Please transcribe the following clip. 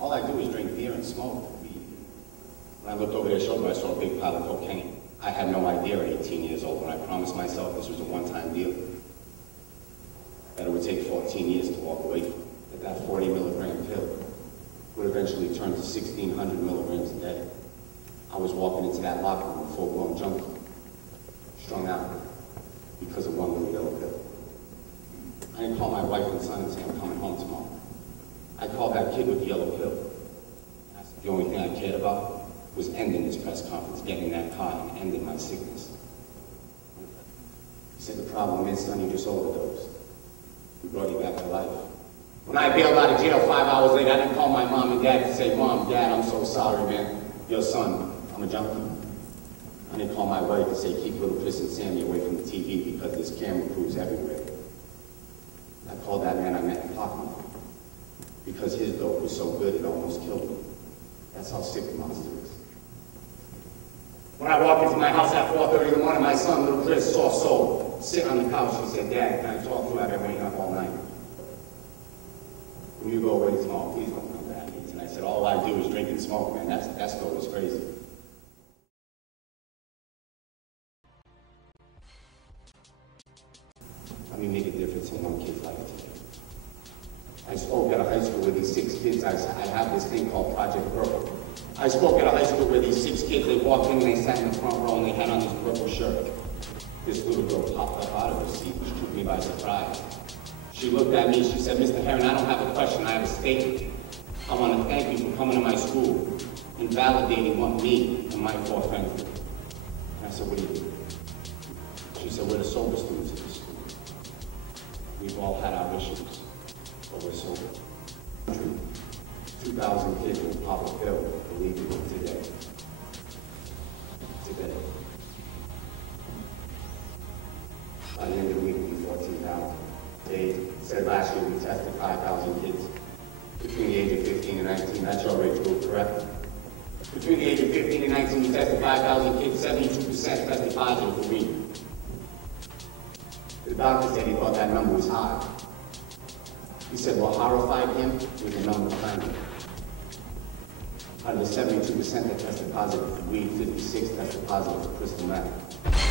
All I do is drink beer and smoke. When I looked over their shoulder, I saw a big pile of cocaine. I had no idea at 18 years old when I promised myself this was a one-time deal. That it would take 14 years to walk away from it. That 40 milligram pill would eventually turn to 1,600 milligrams a day. I was walking into that locker room with a full-blown junkie, strung out because of one little yellow pill. I didn't call my wife and son and say I'm coming home tomorrow. I called that kid with the yellow pill. I said the only thing I cared about was ending this press conference, getting that car, and ending my sickness. He said, the problem is, son, you just overdosed. We brought you back to life. When I bailed out of jail 5 hours later, I didn't call my mom and dad to say, Mom, Dad, I'm so sorry, man. Your son, I'm a junkie. I didn't call my wife to say, keep little Chris and Sammy away from the TV because there's camera crews everywhere. I called that man I met in Parkland because his dope was so good it almost killed me. That's how sick the monster is. When I walked into my house at 4:30 in the morning, my son, little Chris, soft soul, sitting on the couch, he said, Dad, can I talk to you? I've been waiting up all night. When you go away tomorrow, please don't come back. And I said, all I do is drink and smoke, man. That stuff was crazy. Let me make a difference in one kid's life today. I spoke at a high school with these 6 kids. I have this thing called Project Purple. I spoke at a high school where these 6 kids, they walked in and they sat in the front row and they had on this purple shirt. This little girl popped up out of her seat, which took me by surprise. She looked at me, she said, Mr. Heron, I don't have a question, I have a statement. I want to thank you for coming to my school and validating what me and my 4 friends did. And I said, what do you do? She said, we're the sober students of the school. We've all had our issues, but we're sober. 2,000 kids will pop a pill, believe me, today. Today. By the end of the week, it'll be 14,000. They said last year we tested 5,000 kids between the age of 15 and 19. That's your rate group, correct? Between the age of 15 and 19, we tested 5,000 kids, 72% tested positive for weed. The doctor said he thought that number was high. He said what horrified him was the number of times. Out of the 72% that tested positive for weed, 56 tested positive for crystal meth.